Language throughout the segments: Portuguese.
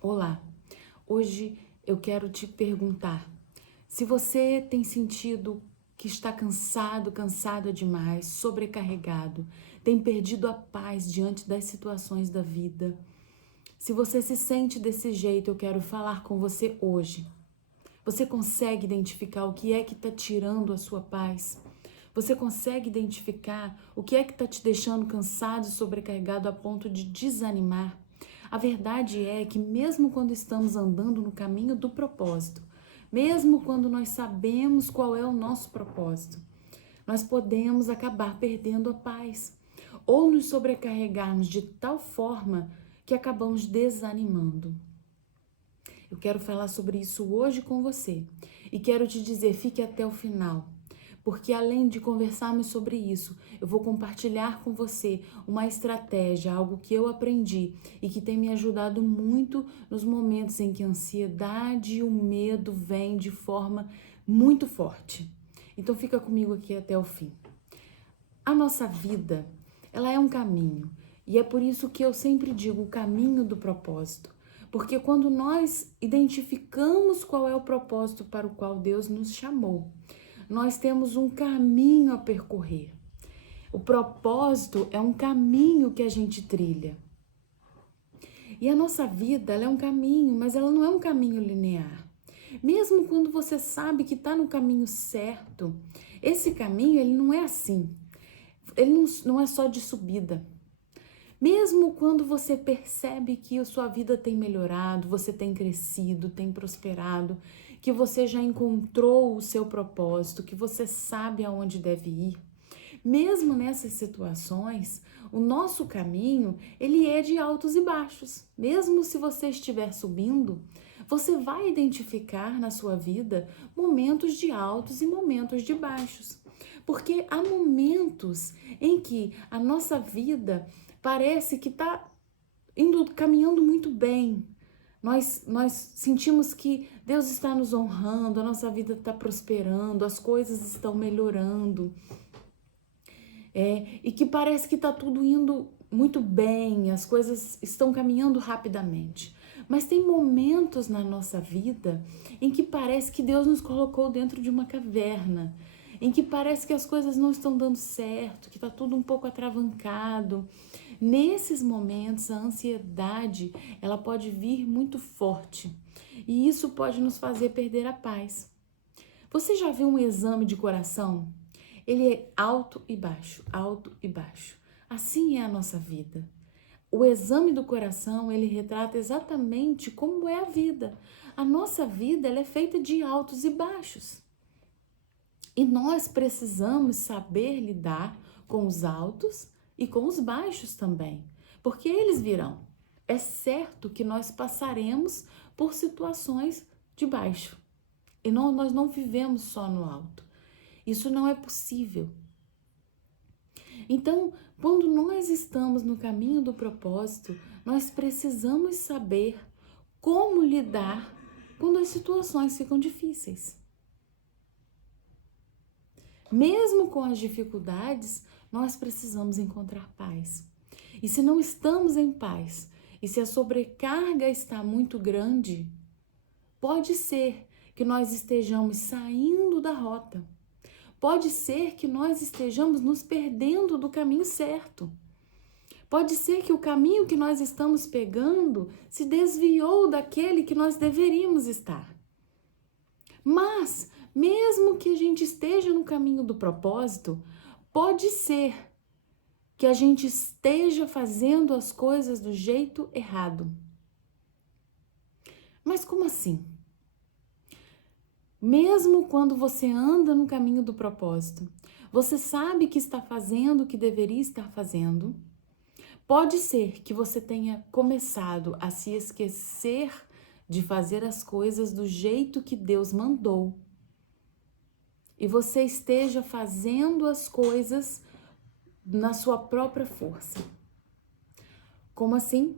Olá, hoje eu quero te perguntar se você tem sentido que está cansado, cansada demais, sobrecarregado, tem perdido a paz diante das situações da vida. Se você se sente desse jeito, eu quero falar com você hoje. Você consegue identificar o que é que está tirando a sua paz? Você consegue identificar o que é que está te deixando cansado e sobrecarregado a ponto de desanimar? A verdade é que mesmo quando estamos andando no caminho do propósito, mesmo quando nós sabemos qual é o nosso propósito, nós podemos acabar perdendo a paz ou nos sobrecarregarmos de tal forma que acabamos desanimando. Eu quero falar sobre isso hoje com você e quero te dizer, fique até o final, porque além de conversarmos sobre isso, eu vou compartilhar com você uma estratégia, algo que eu aprendi e que tem me ajudado muito nos momentos em que a ansiedade e o medo vêm de forma muito forte. Então fica comigo aqui até o fim. A nossa vida, ela é um caminho, e é por isso que eu sempre digo o caminho do propósito. Porque quando nós identificamos qual é o propósito para o qual Deus nos chamou, nós temos um caminho a percorrer. O propósito é um caminho que a gente trilha. E a nossa vida, ela é um caminho, mas ela não é um caminho linear. Mesmo quando você sabe que está no caminho certo, esse caminho, ele não é assim. Ele não é só de subida. Mesmo quando você percebe que a sua vida tem melhorado, você tem crescido, tem prosperado, que você já encontrou o seu propósito, que você sabe aonde deve ir, mesmo nessas situações, o nosso caminho, ele é de altos e baixos. Mesmo se você estiver subindo, você vai identificar na sua vida momentos de altos e momentos de baixos. Porque há momentos em que a nossa vida parece que está caminhando muito bem. Nós sentimos que Deus está nos honrando, a nossa vida está prosperando, as coisas estão melhorando. E que parece que está tudo indo muito bem, as coisas estão caminhando rapidamente. Mas tem momentos na nossa vida em que parece que Deus nos colocou dentro de uma caverna, em que parece que as coisas não estão dando certo, que está tudo um pouco atravancado. Nesses momentos, a ansiedade, ela pode vir muito forte e isso pode nos fazer perder a paz. Você já viu um exame de coração? Ele é alto e baixo, alto e baixo. Assim é a nossa vida. O exame do coração, ele retrata exatamente como é a vida. A nossa vida, ela é feita de altos e baixos. E nós precisamos saber lidar com os altos e com os baixos também, porque eles virão. É certo que nós passaremos por situações de baixo. E nós não vivemos só no alto. Isso não é possível. Então, quando nós estamos no caminho do propósito, nós precisamos saber como lidar quando as situações ficam difíceis. Mesmo com as dificuldades, nós precisamos encontrar paz. E se não estamos em paz, e se a sobrecarga está muito grande, pode ser que nós estejamos saindo da rota. Pode ser que nós estejamos nos perdendo do caminho certo. Pode ser que o caminho que nós estamos pegando se desviou daquele que nós deveríamos estar. Mas, mesmo que a gente esteja no caminho do propósito, pode ser que a gente esteja fazendo as coisas do jeito errado. Mas como assim? Mesmo quando você anda no caminho do propósito, você sabe que está fazendo o que deveria estar fazendo. Pode ser que você tenha começado a se esquecer de fazer as coisas do jeito que Deus mandou. E você esteja fazendo as coisas na sua própria força. Como assim?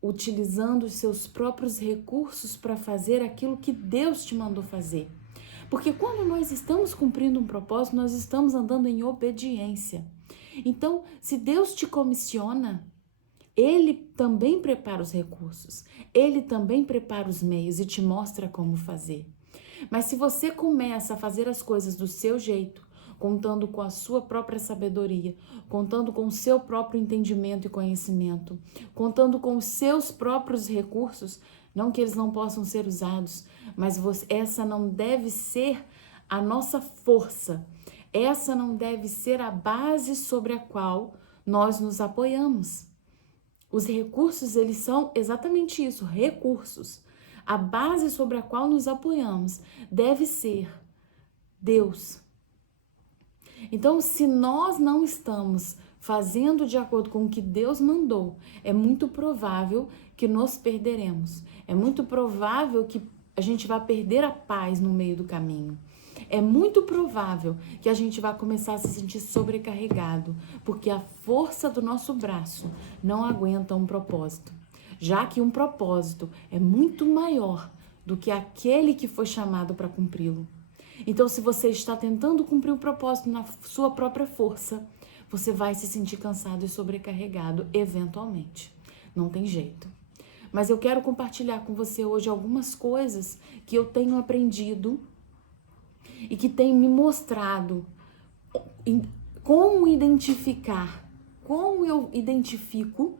Utilizando os seus próprios recursos para fazer aquilo que Deus te mandou fazer. Porque quando nós estamos cumprindo um propósito, nós estamos andando em obediência. Então, se Deus te comissiona, Ele também prepara os recursos, ele também prepara os meios e te mostra como fazer. Mas se você começa a fazer as coisas do seu jeito, contando com a sua própria sabedoria, contando com o seu próprio entendimento e conhecimento, contando com os seus próprios recursos, não que eles não possam ser usados, mas essa não deve ser a nossa força, essa não deve ser a base sobre a qual nós nos apoiamos. Os recursos, eles são exatamente isso, recursos. A base sobre a qual nos apoiamos deve ser Deus. Então, se nós não estamos fazendo de acordo com o que Deus mandou, é muito provável que nos perderemos. É muito provável que a gente vai perder a paz no meio do caminho. É muito provável que a gente vai começar a se sentir sobrecarregado, porque a força do nosso braço não aguenta um propósito, já que um propósito é muito maior do que aquele que foi chamado para cumpri-lo. Então, se você está tentando cumprir o propósito na sua própria força, você vai se sentir cansado e sobrecarregado eventualmente. Não tem jeito. Mas eu quero compartilhar com você hoje algumas coisas que eu tenho aprendido e que tem me mostrado como identificar, como eu identifico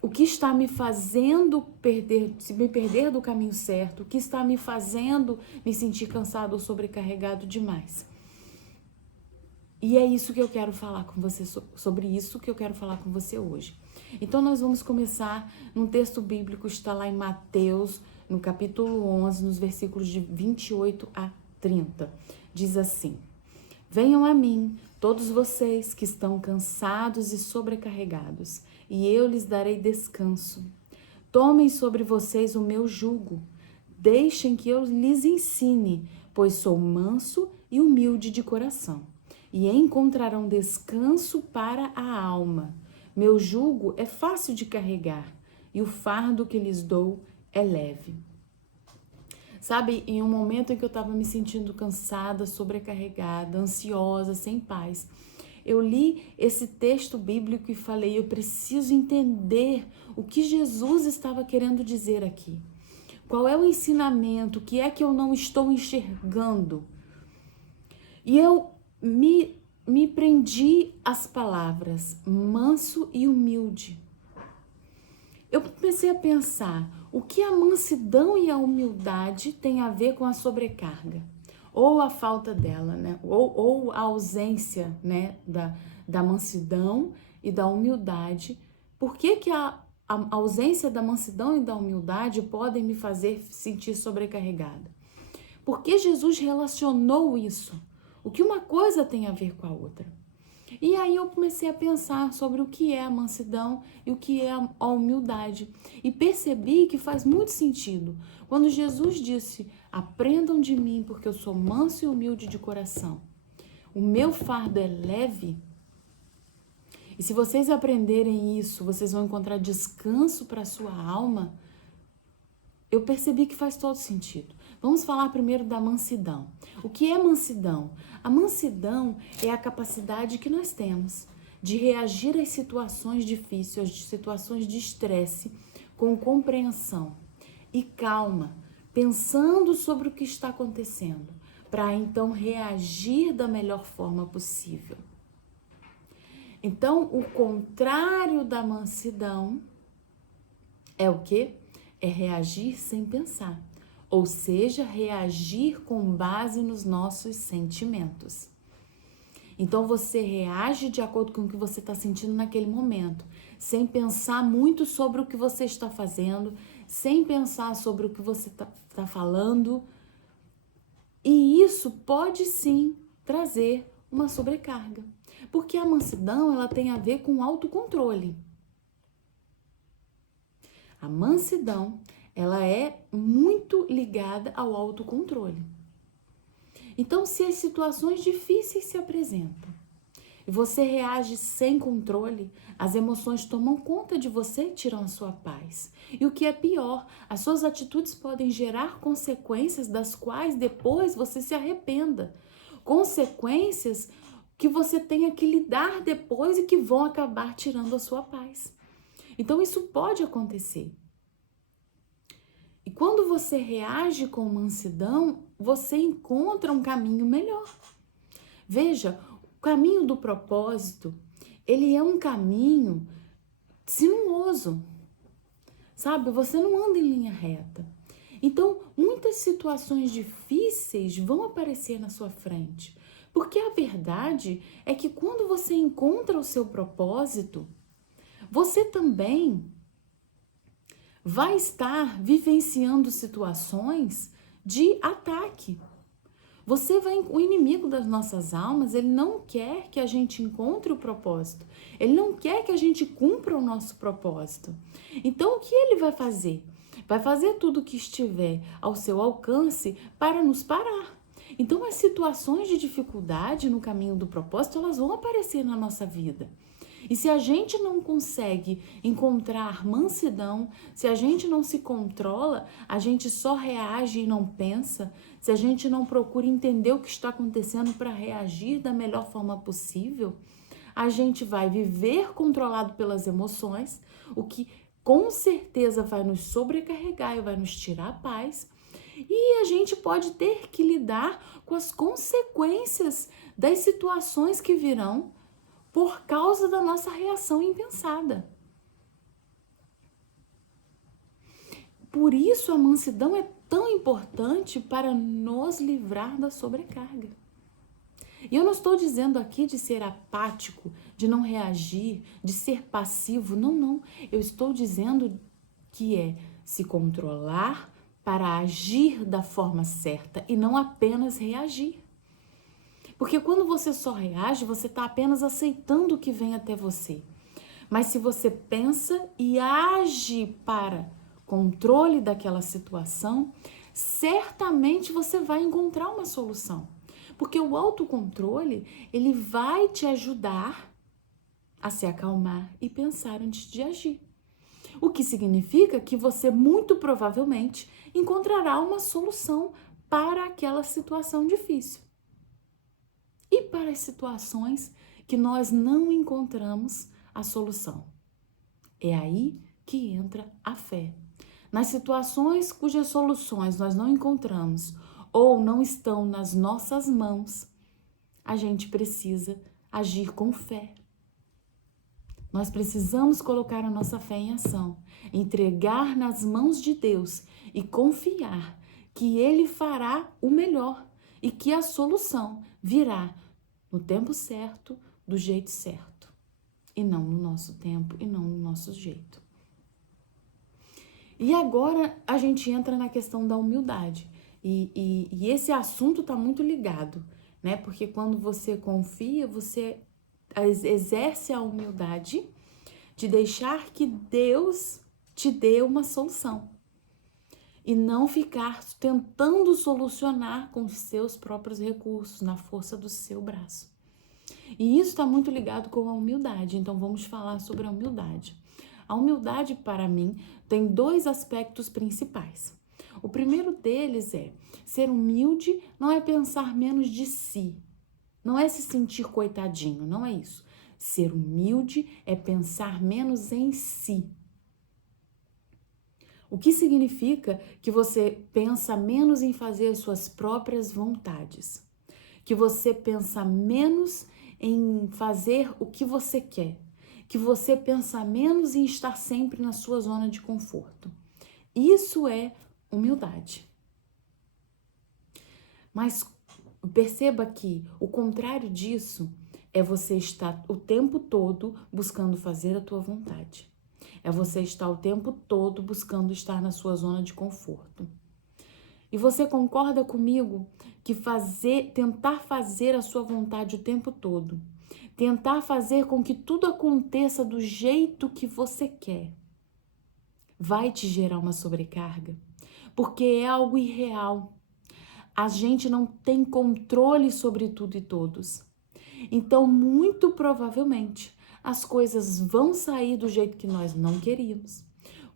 o que está me fazendo me perder do caminho certo, o que está me fazendo me sentir cansado ou sobrecarregado demais. E é isso que eu quero falar com você, sobre isso que eu quero falar com você hoje. Então nós vamos começar num texto bíblico, está lá em Mateus, no capítulo 11, nos versículos de 28 a 30. Diz assim: venham a mim, todos vocês que estão cansados e sobrecarregados, e eu lhes darei descanso. Tomem sobre vocês o meu jugo, deixem que eu lhes ensine, pois sou manso e humilde de coração, e encontrarão descanso para a alma. Meu jugo é fácil de carregar, e o fardo que lhes dou é leve. Sabe, em um momento em que eu estava me sentindo cansada, sobrecarregada, ansiosa, sem paz, eu li esse texto bíblico e falei, eu preciso entender o que Jesus estava querendo dizer aqui. Qual é o ensinamento? O que é que eu não estou enxergando? E eu me prendi às palavras manso e humilde. Eu comecei a pensar, o que a mansidão e a humildade têm a ver com a sobrecarga? Ou a falta dela, né? Ou a ausência, né? da mansidão e da humildade. Por que a ausência da mansidão e da humildade podem me fazer sentir sobrecarregada? Porque Jesus relacionou isso. O que uma coisa tem a ver com a outra? E aí eu comecei a pensar sobre o que é a mansidão e o que é a humildade. E percebi que faz muito sentido. Quando Jesus disse, aprendam de mim porque eu sou manso e humilde de coração. O meu fardo é leve. E se vocês aprenderem isso, vocês vão encontrar descanso para a sua alma. Eu percebi que faz todo sentido. Vamos falar primeiro da mansidão. O que é mansidão? A mansidão é a capacidade que nós temos de reagir às situações difíceis, às situações de estresse, com compreensão e calma, pensando sobre o que está acontecendo, para então reagir da melhor forma possível. Então, o contrário da mansidão é o quê? É reagir sem pensar. Ou seja, reagir com base nos nossos sentimentos. Então, você reage de acordo com o que você está sentindo naquele momento, sem pensar muito sobre o que você está fazendo, sem pensar sobre o que você está falando. E isso pode sim trazer uma sobrecarga, porque a mansidão ela tem a ver com autocontrole. A mansidão ela é muito ligada ao autocontrole. Então, se as situações difíceis se apresentam e você reage sem controle, as emoções tomam conta de você e tiram a sua paz. E o que é pior, as suas atitudes podem gerar consequências das quais depois você se arrependa. Consequências que você tenha que lidar depois e que vão acabar tirando a sua paz. Então isso pode acontecer. E quando você reage com mansidão, você encontra um caminho melhor. Veja, o caminho do propósito, ele é um caminho sinuoso, sabe? Você não anda em linha reta. Então, muitas situações difíceis vão aparecer na sua frente. Porque a verdade é que quando você encontra o seu propósito, você também vai estar vivenciando situações de ataque. O inimigo das nossas almas, ele não quer que a gente encontre o propósito. Ele não quer que a gente cumpra o nosso propósito. Então, o que ele vai fazer? Vai fazer tudo o que estiver ao seu alcance para nos parar. Então, as situações de dificuldade no caminho do propósito, elas vão aparecer na nossa vida. E se a gente não consegue encontrar mansidão, se a gente não se controla, a gente só reage e não pensa, se a gente não procura entender o que está acontecendo para reagir da melhor forma possível, a gente vai viver controlado pelas emoções, o que com certeza vai nos sobrecarregar e vai nos tirar a paz. E a gente pode ter que lidar com as consequências das situações que virão por causa da nossa reação impensada. Por isso a mansidão é tão importante para nos livrar da sobrecarga. E eu não estou dizendo aqui de ser apático, de não reagir, de ser passivo, não. Eu estou dizendo que é se controlar para agir da forma certa e não apenas reagir. Porque quando você só reage, você está apenas aceitando o que vem até você. Mas se você pensa e age para controle daquela situação, certamente você vai encontrar uma solução. Porque o autocontrole, ele vai te ajudar a se acalmar e pensar antes de agir. O que significa que você muito provavelmente encontrará uma solução para aquela situação difícil. E para as situações que nós não encontramos a solução. É aí que entra a fé. Nas situações cujas soluções nós não encontramos ou não estão nas nossas mãos, a gente precisa agir com fé. Nós precisamos colocar a nossa fé em ação, entregar nas mãos de Deus e confiar que Ele fará o melhor e que a solução virá no tempo certo, do jeito certo. E não no nosso tempo e não no nosso jeito. E agora a gente entra na questão da humildade. E esse assunto está muito ligado, né? Porque quando você confia, você exerce a humildade de deixar que Deus te dê uma solução. E não ficar tentando solucionar com os seus próprios recursos, na força do seu braço. E isso está muito ligado com a humildade, então vamos falar sobre a humildade. A humildade, para mim, tem dois aspectos principais. O primeiro deles é, ser humilde não é pensar menos de si, não é se sentir coitadinho, não é isso. Ser humilde é pensar menos em si. O que significa que você pensa menos em fazer as suas próprias vontades, que você pensa menos em fazer o que você quer, que você pensa menos em estar sempre na sua zona de conforto. Isso é humildade. Mas perceba que o contrário disso é você estar o tempo todo buscando fazer a tua vontade. É você estar o tempo todo buscando estar na sua zona de conforto. E você concorda comigo que tentar fazer a sua vontade o tempo todo, tentar fazer com que tudo aconteça do jeito que você quer, vai te gerar uma sobrecarga? Porque é algo irreal. A gente não tem controle sobre tudo e todos. Então, muito provavelmente, as coisas vão sair do jeito que nós não queríamos.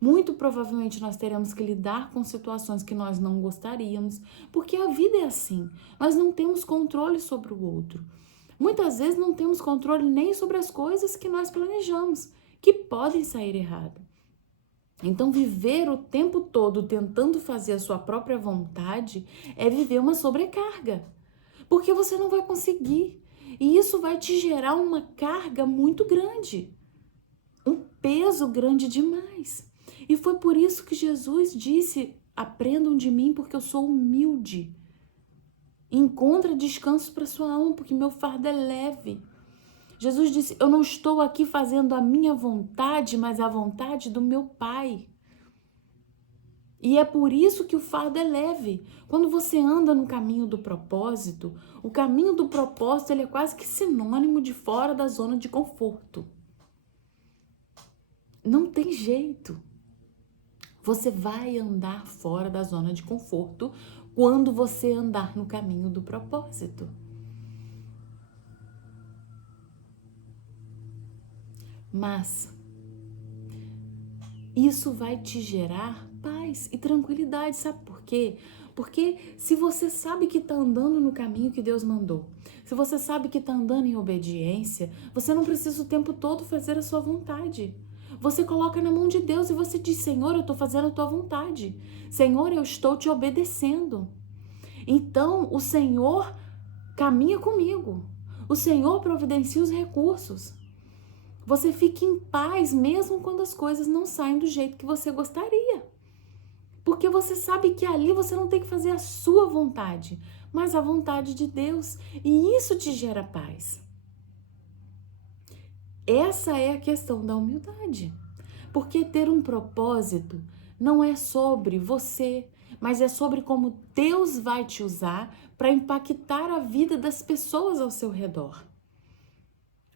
Muito provavelmente nós teremos que lidar com situações que nós não gostaríamos, porque a vida é assim. Nós não temos controle sobre o outro. Muitas vezes não temos controle nem sobre as coisas que nós planejamos, que podem sair errado. Então, viver o tempo todo tentando fazer a sua própria vontade é viver uma sobrecarga, porque você não vai conseguir. E isso vai te gerar uma carga muito grande, um peso grande demais. E foi por isso que Jesus disse: aprendam de mim, porque eu sou humilde. Encontra descanso para sua alma, porque meu fardo é leve. Jesus disse: eu não estou aqui fazendo a minha vontade, mas a vontade do meu Pai. E é por isso que o fardo é leve. Quando você anda no caminho do propósito, o caminho do propósito ele é quase que sinônimo de fora da zona de conforto. Não tem jeito. Você vai andar fora da zona de conforto quando você andar no caminho do propósito. Mas isso vai te gerar paz e tranquilidade, sabe por quê? Porque se você sabe que está andando no caminho que Deus mandou, se você sabe que está andando em obediência, você não precisa o tempo todo fazer a sua vontade. Você coloca na mão de Deus e você diz: Senhor, eu estou fazendo a tua vontade. Senhor, eu estou te obedecendo. Então, o Senhor caminha comigo. O Senhor providencia os recursos. Você fica em paz mesmo quando as coisas não saem do jeito que você gostaria. Porque você sabe que ali você não tem que fazer a sua vontade, mas a vontade de Deus. E isso te gera paz. Essa é a questão da humildade. Porque ter um propósito não é sobre você, mas é sobre como Deus vai te usar para impactar a vida das pessoas ao seu redor.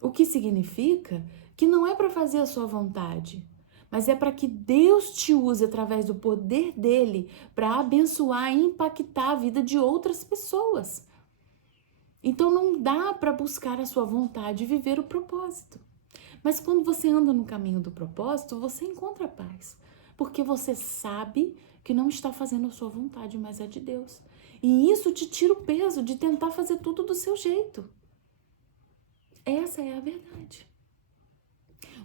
O que significa que não é para fazer a sua vontade, mas é para que Deus te use através do poder dele para abençoar e impactar a vida de outras pessoas. Então não dá para buscar a sua vontade e viver o propósito. Mas quando você anda no caminho do propósito, você encontra paz, porque você sabe que não está fazendo a sua vontade, mas a de Deus. E isso te tira o peso de tentar fazer tudo do seu jeito. Essa é a verdade.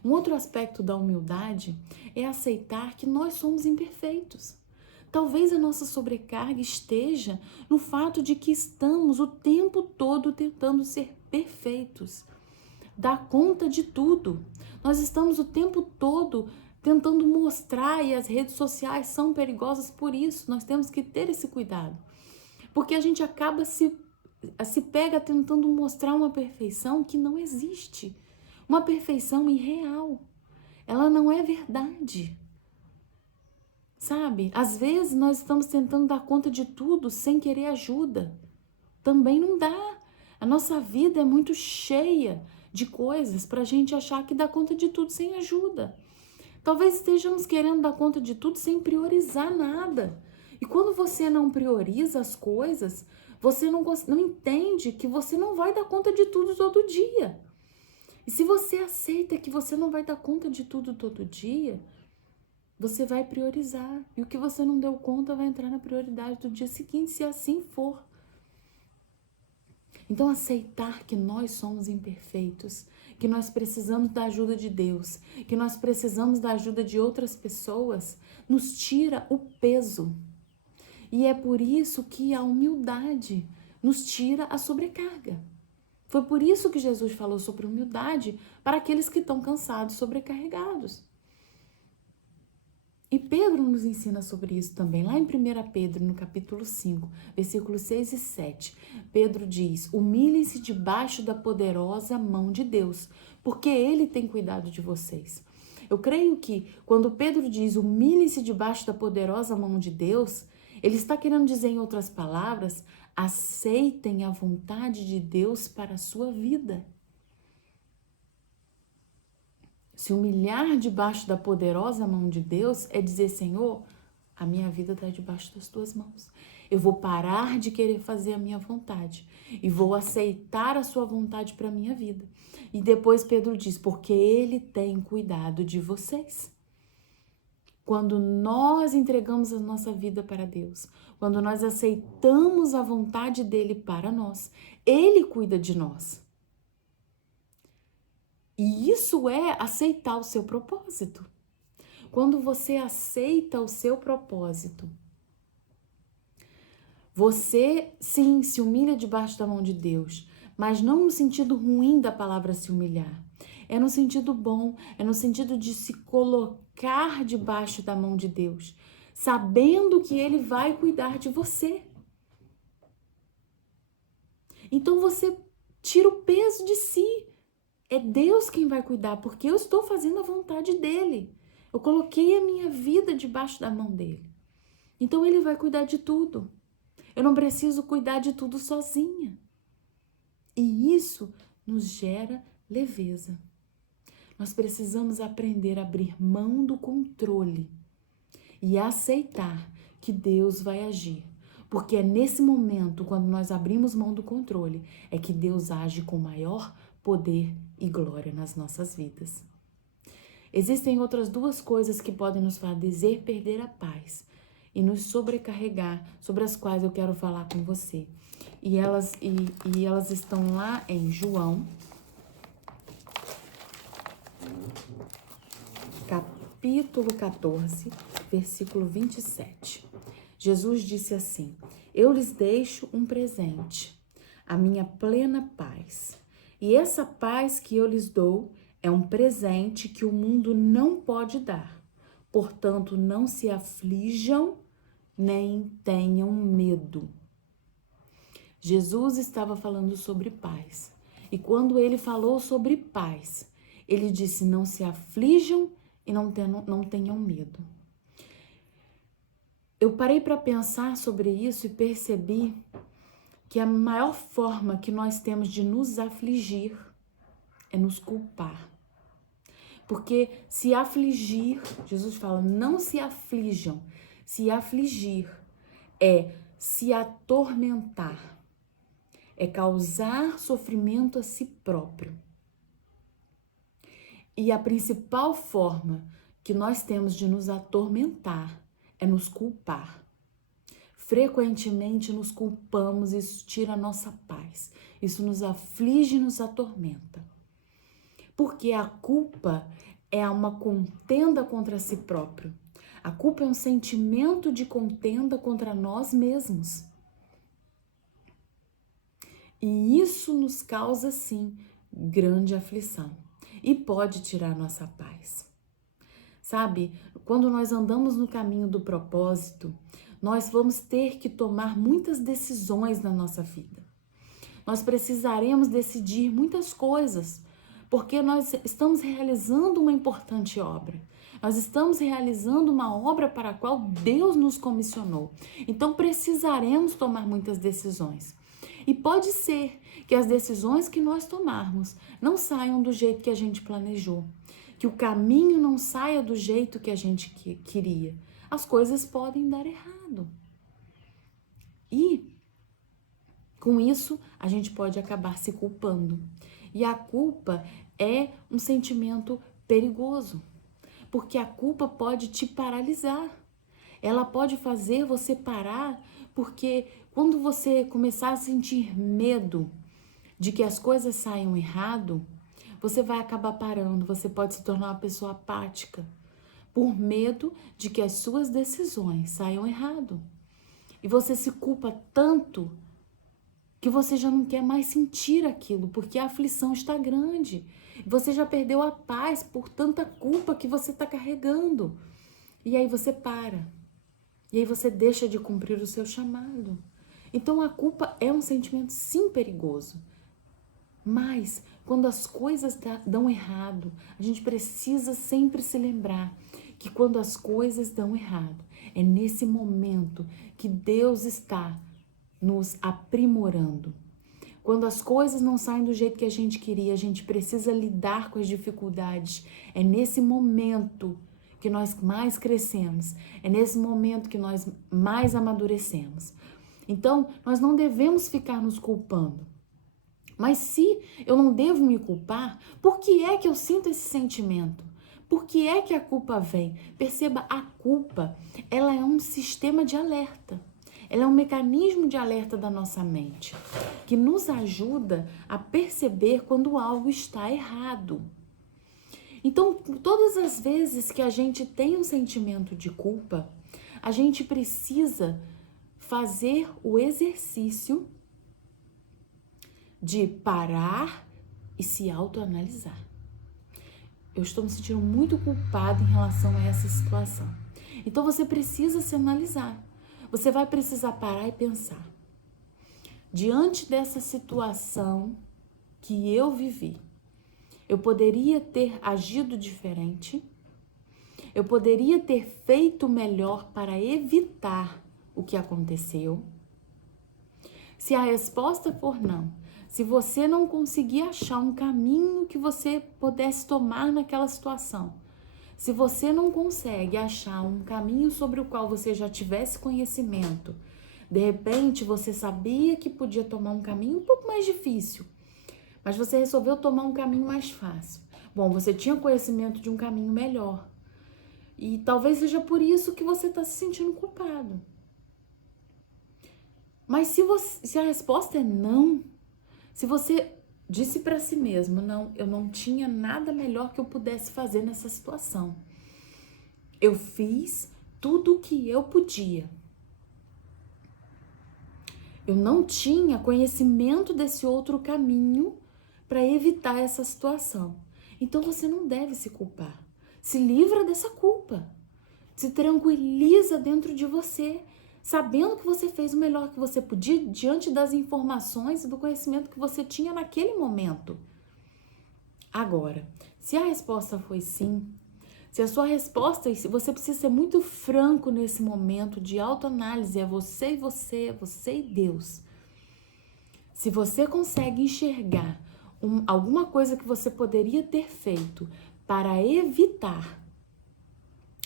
Um outro aspecto da humildade é aceitar que nós somos imperfeitos. Talvez a nossa sobrecarga esteja no fato de que estamos o tempo todo tentando ser perfeitos, dar conta de tudo. Nós estamos o tempo todo tentando mostrar, e as redes sociais são perigosas por isso. Nós temos que ter esse cuidado, porque a gente acaba se pega tentando mostrar uma perfeição que não existe, uma perfeição irreal. Ela não é verdade. Sabe? Às vezes nós estamos tentando dar conta de tudo sem querer ajuda. Também não dá. A nossa vida é muito cheia de coisas para a gente achar que dá conta de tudo sem ajuda. Talvez estejamos querendo dar conta de tudo sem priorizar nada. E quando você não prioriza as coisas, você não entende que você não vai dar conta de tudo todo dia. E se você aceita que você não vai dar conta de tudo todo dia, você vai priorizar. E o que você não deu conta vai entrar na prioridade do dia seguinte, se assim for. Então, aceitar que nós somos imperfeitos, que nós precisamos da ajuda de Deus, que nós precisamos da ajuda de outras pessoas, nos tira o peso. E é por isso que a humildade nos tira a sobrecarga. Foi por isso que Jesus falou sobre humildade para aqueles que estão cansados, sobrecarregados. E Pedro nos ensina sobre isso também, lá em 1 Pedro, no capítulo 5, versículos 6 e 7. Pedro diz: humilhem-se debaixo da poderosa mão de Deus, porque Ele tem cuidado de vocês. Eu creio que quando Pedro diz humilhem-se debaixo da poderosa mão de Deus, ele está querendo dizer, em outras palavras, aceitem a vontade de Deus para a sua vida. Se humilhar debaixo da poderosa mão de Deus é dizer: Senhor, a minha vida está debaixo das tuas mãos. Eu vou parar de querer fazer a minha vontade e vou aceitar a sua vontade para a minha vida. E depois Pedro diz: porque Ele tem cuidado de vocês. Quando nós entregamos a nossa vida para Deus, quando nós aceitamos a vontade dEle para nós, Ele cuida de nós. E isso é aceitar o seu propósito. Quando você aceita o seu propósito, você sim se humilha debaixo da mão de Deus, mas não no sentido ruim da palavra se humilhar. É no sentido bom, é no sentido de se colocar debaixo da mão de Deus, sabendo que Ele vai cuidar de você. Então você tira o peso de si. É Deus quem vai cuidar, porque eu estou fazendo a vontade dEle. Eu coloquei a minha vida debaixo da mão dEle. Então Ele vai cuidar de tudo. Eu não preciso cuidar de tudo sozinha. E isso nos gera leveza. Nós precisamos aprender a abrir mão do controle e aceitar que Deus vai agir. Porque é nesse momento, quando nós abrimos mão do controle, é que Deus age com maior poder e glória nas nossas vidas. Existem outras duas coisas que podem nos fazer perder a paz e nos sobrecarregar, sobre as quais eu quero falar com você. E elas estão lá em João, capítulo 14, versículo 27. Jesus disse assim: eu lhes deixo um presente, a minha plena paz. E essa paz que eu lhes dou é um presente que o mundo não pode dar. Portanto, não se aflijam nem tenham medo. Jesus estava falando sobre paz. E quando ele falou sobre paz, ele disse: não se aflijam e não tenham medo. Eu parei para pensar sobre isso e percebi que a maior forma que nós temos de nos afligir é nos culpar. Porque se afligir, Jesus fala, não se aflijam. Se afligir é se atormentar, é causar sofrimento a si próprio. E a principal forma que nós temos de nos atormentar é nos culpar. Frequentemente nos culpamos e isso tira a nossa paz. Isso nos aflige e nos atormenta. Porque a culpa é uma contenda contra si próprio. A culpa é um sentimento de contenda contra nós mesmos. E isso nos causa, sim, grande aflição. E pode tirar nossa paz. Sabe, quando nós andamos no caminho do propósito, nós vamos ter que tomar muitas decisões na nossa vida. Nós precisaremos decidir muitas coisas, porque nós estamos realizando uma importante obra. Nós estamos realizando uma obra para a qual Deus nos comissionou. Então precisaremos tomar muitas decisões. E pode ser que as decisões que nós tomarmos não saiam do jeito que a gente planejou, que o caminho não saia do jeito que a gente queria. As coisas podem dar errado. E com isso, a gente pode acabar se culpando. E a culpa é um sentimento perigoso, porque a culpa pode te paralisar. Ela pode fazer você parar, porque quando você começar a sentir medo de que as coisas saiam errado, você vai acabar parando, você pode se tornar uma pessoa apática, por medo de que as suas decisões saiam errado. E você se culpa tanto que você já não quer mais sentir aquilo, porque a aflição está grande. Você já perdeu a paz por tanta culpa que você está carregando. E aí você para. E aí você deixa de cumprir o seu chamado. Então a culpa é um sentimento sim perigoso. Mas quando as coisas dão errado, a gente precisa sempre se lembrar que quando as coisas dão errado, é nesse momento que Deus está nos aprimorando. Quando as coisas não saem do jeito que a gente queria, a gente precisa lidar com as dificuldades. É nesse momento que nós mais crescemos, é nesse momento que nós mais amadurecemos. Então, nós não devemos ficar nos culpando. Mas se eu não devo me culpar, por que é que eu sinto esse sentimento? Por que é que a culpa vem? Perceba, a culpa, ela é um sistema de alerta. Ela é um mecanismo de alerta da nossa mente, que nos ajuda a perceber quando algo está errado. Então, todas as vezes que a gente tem um sentimento de culpa, a gente precisa fazer o exercício de parar e se autoanalisar. Eu estou me sentindo muito culpada em relação a essa situação. Então você precisa se analisar. Você vai precisar parar e pensar. Diante dessa situação que eu vivi, eu poderia ter agido diferente? Eu poderia ter feito melhor para evitar o que aconteceu? Se a resposta for não, se você não conseguir achar um caminho que você pudesse tomar naquela situação, se você não consegue achar um caminho sobre o qual você já tivesse conhecimento, de repente você sabia que podia tomar um caminho um pouco mais difícil, mas você resolveu tomar um caminho mais fácil. Bom, você tinha conhecimento de um caminho melhor. E talvez seja por isso que você está se sentindo culpado. Mas se a resposta é não, se você disse para si mesmo, não, eu não tinha nada melhor que eu pudesse fazer nessa situação. Eu fiz tudo o que eu podia. Eu não tinha conhecimento desse outro caminho para evitar essa situação. Então você não deve se culpar. Se livra dessa culpa. Se tranquiliza dentro de você, sabendo que você fez o melhor que você podia diante das informações e do conhecimento que você tinha naquele momento. Agora, se a resposta foi sim, se a sua resposta, você precisa ser muito franco nesse momento de autoanálise, é você e Deus. Se você consegue enxergar alguma coisa que você poderia ter feito para evitar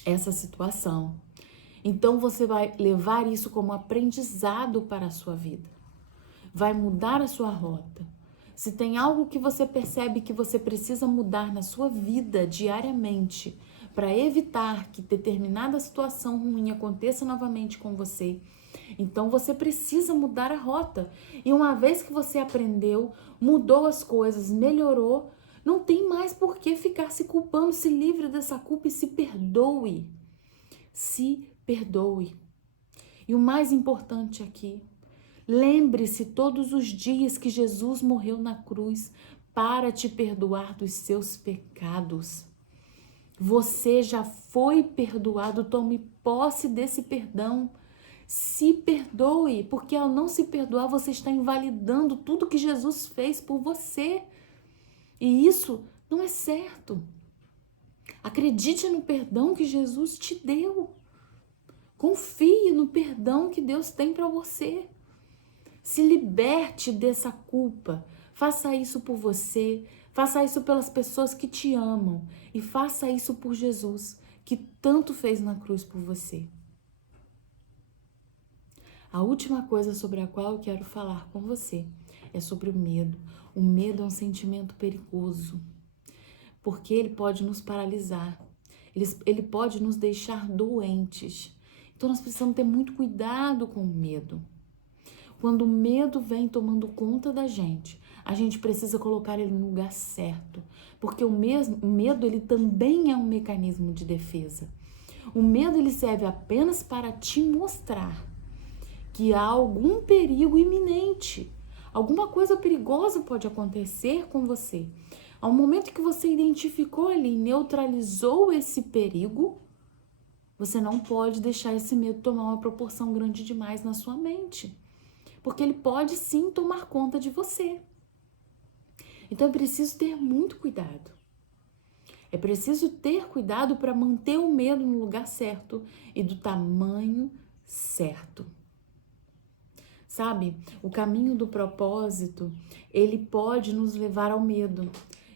essa situação, então você vai levar isso como aprendizado para a sua vida. Vai mudar a sua rota. Se tem algo que você percebe que você precisa mudar na sua vida diariamente para evitar que determinada situação ruim aconteça novamente com você, então você precisa mudar a rota. E uma vez que você aprendeu, mudou as coisas, melhorou, não tem mais por que ficar se culpando. Se livre dessa culpa e se perdoe. Se perdoe. E o mais importante aqui, lembre-se todos os dias que Jesus morreu na cruz para te perdoar dos seus pecados. Você já foi perdoado, tome posse desse perdão. Se perdoe, porque ao não se perdoar, você está invalidando tudo que Jesus fez por você. E isso não é certo. Acredite no perdão que Jesus te deu. Confie no perdão que Deus tem para você. Se liberte dessa culpa. Faça isso por você, faça isso pelas pessoas que te amam e faça isso por Jesus, que tanto fez na cruz por você. A última coisa sobre a qual eu quero falar com você é sobre o medo. O medo é um sentimento perigoso, porque ele pode nos paralisar, ele pode nos deixar doentes. Então nós precisamos ter muito cuidado com o medo. Quando o medo vem tomando conta da gente, a gente precisa colocar ele no lugar certo, porque o medo ele também é um mecanismo de defesa. O medo ele serve apenas para te mostrar que há algum perigo iminente, alguma coisa perigosa pode acontecer com você. Ao momento que você identificou ali, neutralizou esse perigo, você não pode deixar esse medo tomar uma proporção grande demais na sua mente, porque ele pode sim tomar conta de você. Então é preciso ter muito cuidado. É preciso ter cuidado para manter o medo no lugar certo e do tamanho certo. Sabe, o caminho do propósito, ele pode nos levar ao medo.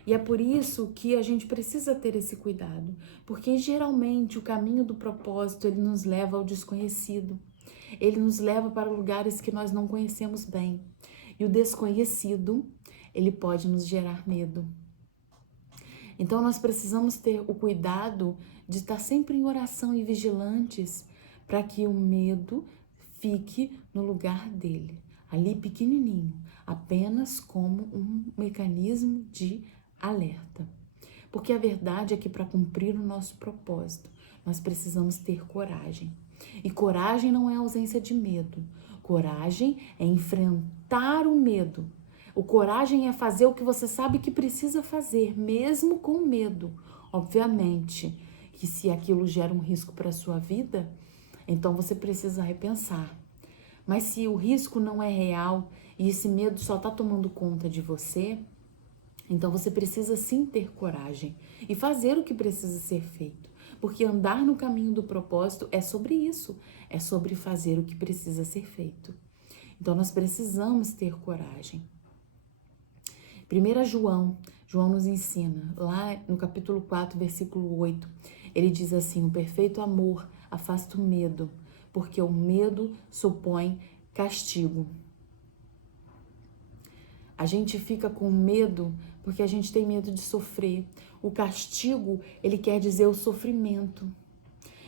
E é por isso que a gente precisa ter esse cuidado, porque geralmente o caminho do propósito, ele nos leva ao desconhecido. Ele nos leva para lugares que nós não conhecemos bem. E o desconhecido, ele pode nos gerar medo. Então nós precisamos ter o cuidado de estar sempre em oração e vigilantes para que o medo fique no lugar dele, ali pequenininho, apenas como um mecanismo de alerta. Porque a verdade é que para cumprir o nosso propósito, nós precisamos ter coragem. E coragem não é ausência de medo. Coragem é enfrentar o medo. O coragem é fazer o que você sabe que precisa fazer, mesmo com medo. Obviamente que se aquilo gera um risco para a sua vida, então você precisa repensar. Mas se o risco não é real e esse medo só está tomando conta de você, então você precisa sim ter coragem e fazer o que precisa ser feito. Porque andar no caminho do propósito é sobre isso, é sobre fazer o que precisa ser feito. Então nós precisamos ter coragem. 1 João nos ensina, lá no capítulo 4, versículo 8, ele diz assim: o perfeito amor afasta o medo, porque o medo supõe castigo. A gente fica com medo porque a gente tem medo de sofrer. O castigo, ele quer dizer o sofrimento.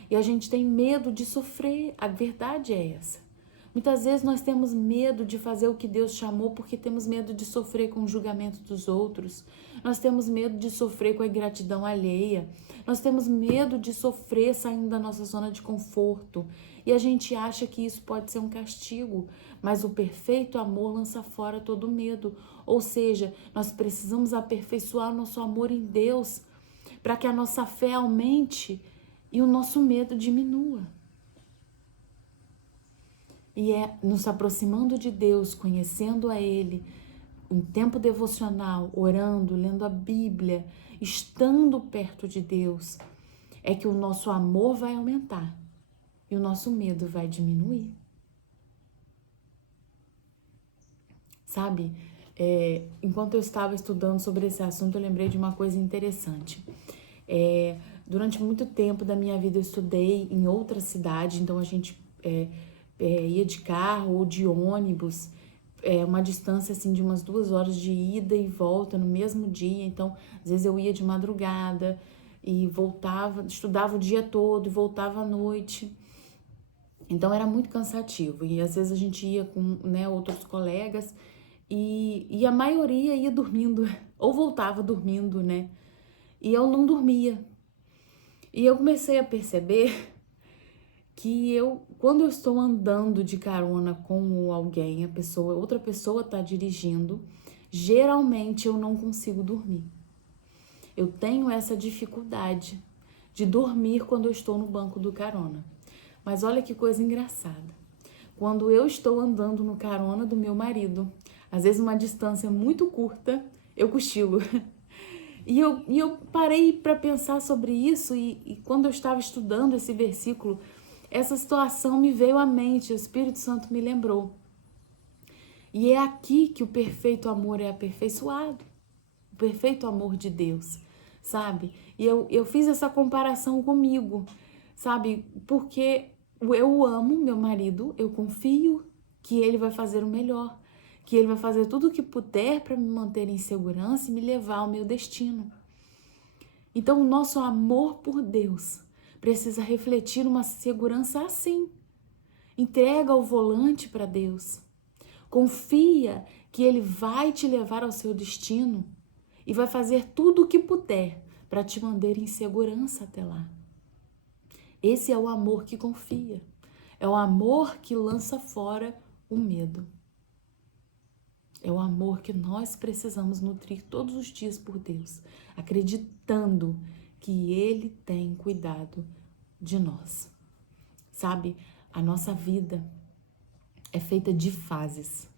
E a gente tem medo de sofrer, a verdade é essa. Muitas vezes nós temos medo de fazer o que Deus chamou porque temos medo de sofrer com o julgamento dos outros. Nós temos medo de sofrer com a ingratidão alheia. Nós temos medo de sofrer saindo da nossa zona de conforto. E a gente acha que isso pode ser um castigo. Mas o perfeito amor lança fora todo medo. Ou seja, nós precisamos aperfeiçoar o nosso amor em Deus para que a nossa fé aumente e o nosso medo diminua. E é nos aproximando de Deus, conhecendo a Ele, em tempo devocional, orando, lendo a Bíblia, estando perto de Deus, é que o nosso amor vai aumentar e o nosso medo vai diminuir. Sabe, enquanto eu estava estudando sobre esse assunto, eu lembrei de uma coisa interessante. Durante muito tempo da minha vida eu estudei em outra cidade, então a gente ia de carro ou de ônibus, uma distância assim de umas 2 horas de ida e volta no mesmo dia. Então, às vezes eu ia de madrugada e voltava, estudava o dia todo e voltava à noite. Então era muito cansativo e às vezes a gente ia com outros colegas e a maioria ia dormindo ou voltava dormindo, né? E eu não dormia. E eu comecei a perceber que quando eu estou andando de carona com alguém, outra pessoa está dirigindo, geralmente eu não consigo dormir. Eu tenho essa dificuldade de dormir quando eu estou no banco do carona. Mas olha que coisa engraçada. Quando eu estou andando no carona do meu marido, às vezes uma distância muito curta, eu cochilo. E eu parei para pensar sobre isso e quando eu estava estudando esse versículo, essa situação me veio à mente, o Espírito Santo me lembrou. E é aqui que o perfeito amor é aperfeiçoado, o perfeito amor de Deus, sabe? E eu fiz essa comparação comigo, sabe? Porque eu amo meu marido, eu confio que ele vai fazer o melhor, que ele vai fazer tudo o que puder para me manter em segurança e me levar ao meu destino. Então, o nosso amor por Deus precisa refletir uma segurança assim. Entrega o volante para Deus. Confia que Ele vai te levar ao seu destino e vai fazer tudo o que puder para te manter em segurança até lá. Esse é o amor que confia. É o amor que lança fora o medo. É o amor que nós precisamos nutrir todos os dias por Deus, acreditando que Ele tem cuidado de nós. Sabe, a nossa vida é feita de fases.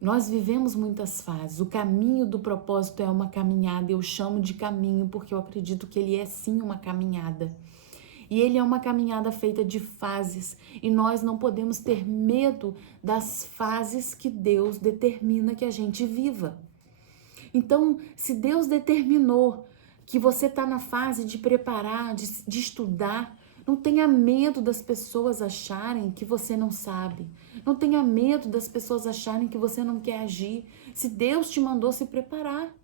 Nós vivemos muitas fases. O caminho do propósito é uma caminhada. Eu chamo de caminho porque eu acredito que ele é sim uma caminhada. E ele é uma caminhada feita de fases. E nós não podemos ter medo das fases que Deus determina que a gente viva. Então, se Deus determinou que você está na fase de preparar, de estudar, não tenha medo das pessoas acharem que você não sabe. Não tenha medo das pessoas acharem que você não quer agir. Se Deus te mandou se preparar,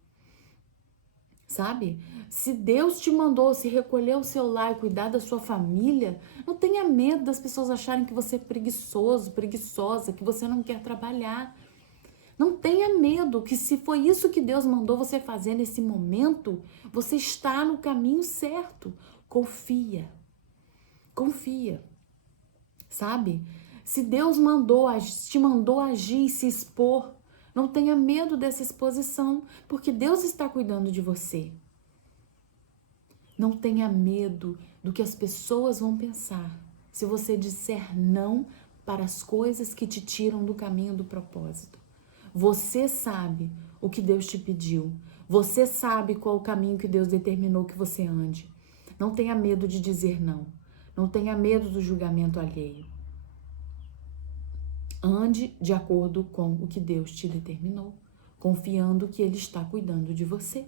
sabe? Se Deus te mandou se recolher ao seu lar e cuidar da sua família, não tenha medo das pessoas acharem que você é preguiçoso, preguiçosa, que você não quer trabalhar. Não tenha medo, que se foi isso que Deus mandou você fazer nesse momento, você está no caminho certo. Confia. Confia. Sabe? Se Deus te mandou agir e se expor, não tenha medo dessa exposição, porque Deus está cuidando de você. Não tenha medo do que as pessoas vão pensar se você disser não para as coisas que te tiram do caminho do propósito. Você sabe o que Deus te pediu. Você sabe qual o caminho que Deus determinou que você ande. Não tenha medo de dizer não. Não tenha medo do julgamento alheio. Ande de acordo com o que Deus te determinou, confiando que Ele está cuidando de você.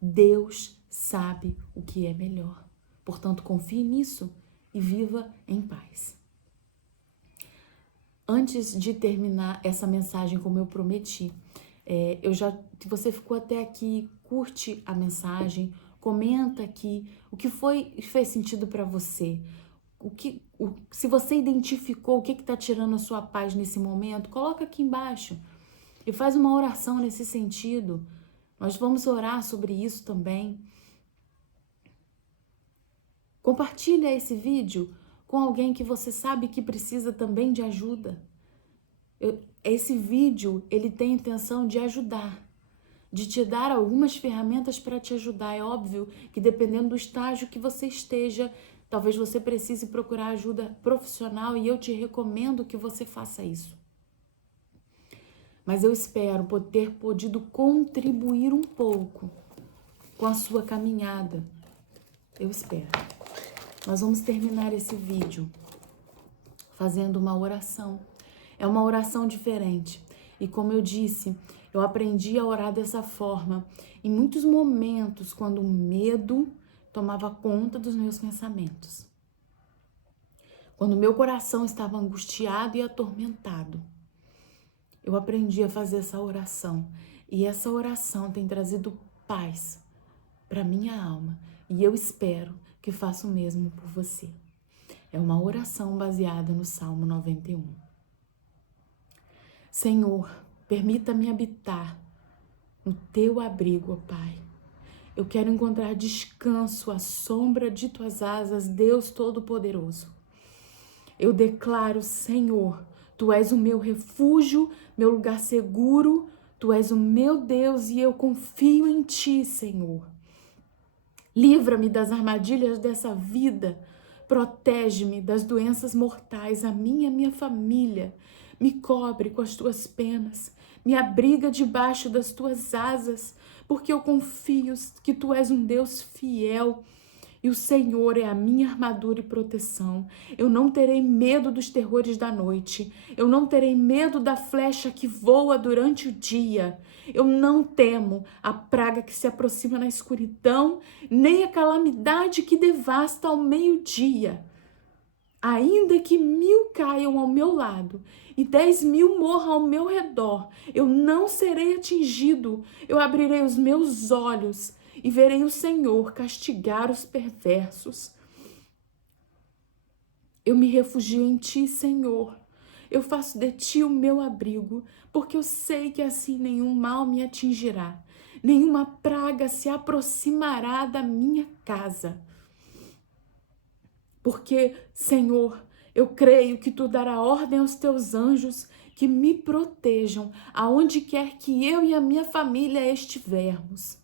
Deus sabe o que é melhor. Portanto, confie nisso e viva em paz. Antes de terminar essa mensagem, como eu prometi, se você ficou até aqui, curte a mensagem, comenta aqui o que fez sentido para você. Se você identificou o que está tirando a sua paz nesse momento, coloca aqui embaixo e faz uma oração nesse sentido. Nós vamos orar sobre isso também. Compartilha esse vídeo com alguém que você sabe que precisa também de ajuda. Esse vídeo, ele tem a intenção de ajudar, de te dar algumas ferramentas para te ajudar. É óbvio que dependendo do estágio que você esteja, talvez você precise procurar ajuda profissional e eu te recomendo que você faça isso. Mas eu espero ter podido contribuir um pouco com a sua caminhada. Eu espero. Nós vamos terminar esse vídeo fazendo uma oração. É uma oração diferente. E como eu disse, eu aprendi a orar dessa forma em muitos momentos quando o medo tomava conta dos meus pensamentos. Quando meu coração estava angustiado e atormentado, eu aprendi a fazer essa oração. E essa oração tem trazido paz para minha alma. E eu espero que faça o mesmo por você. É uma oração baseada no Salmo 91. Senhor, permita-me habitar no teu abrigo, ó Pai. Eu quero encontrar descanso à sombra de tuas asas, Deus Todo-Poderoso. Eu declaro, Senhor, tu és o meu refúgio, meu lugar seguro, tu és o meu Deus e eu confio em ti, Senhor. Livra-me das armadilhas dessa vida, protege-me das doenças mortais, a mim e a minha família. Me cobre com as tuas penas, me abriga debaixo das tuas asas, porque eu confio que tu és um Deus fiel e o Senhor é a minha armadura e proteção. Eu não terei medo dos terrores da noite, eu não terei medo da flecha que voa durante o dia. Eu não temo a praga que se aproxima na escuridão, nem a calamidade que devasta ao meio-dia. Ainda que 1000 caiam ao meu lado e 10.000 morram ao meu redor, eu não serei atingido. Eu abrirei os meus olhos e verei o Senhor castigar os perversos. Eu me refugio em ti, Senhor. Eu faço de ti o meu abrigo, porque eu sei que assim nenhum mal me atingirá, nenhuma praga se aproximará da minha casa. Porque, Senhor, eu creio que tu dará ordem aos teus anjos que me protejam aonde quer que eu e a minha família estivermos.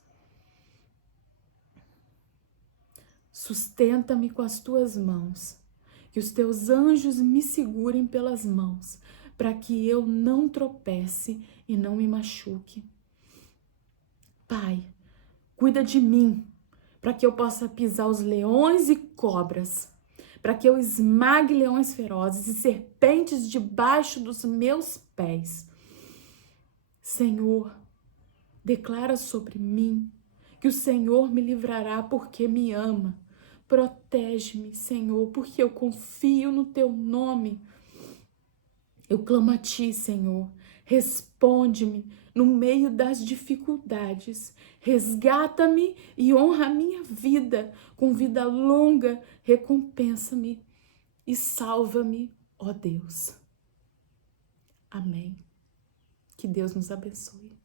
Sustenta-me com as tuas mãos, que os teus anjos me segurem pelas mãos, para que eu não tropece e não me machuque. Pai, cuida de mim, para que eu possa pisar os leões e cobras, para que eu esmague leões ferozes e serpentes debaixo dos meus pés. Senhor, declara sobre mim que o Senhor me livrará porque me ama. Protege-me, Senhor, porque eu confio no teu nome. Eu clamo a ti, Senhor. Responde-me no meio das dificuldades. Resgata-me e honra a minha vida. Com vida longa, recompensa-me e salva-me, ó Deus. Amém. Que Deus nos abençoe.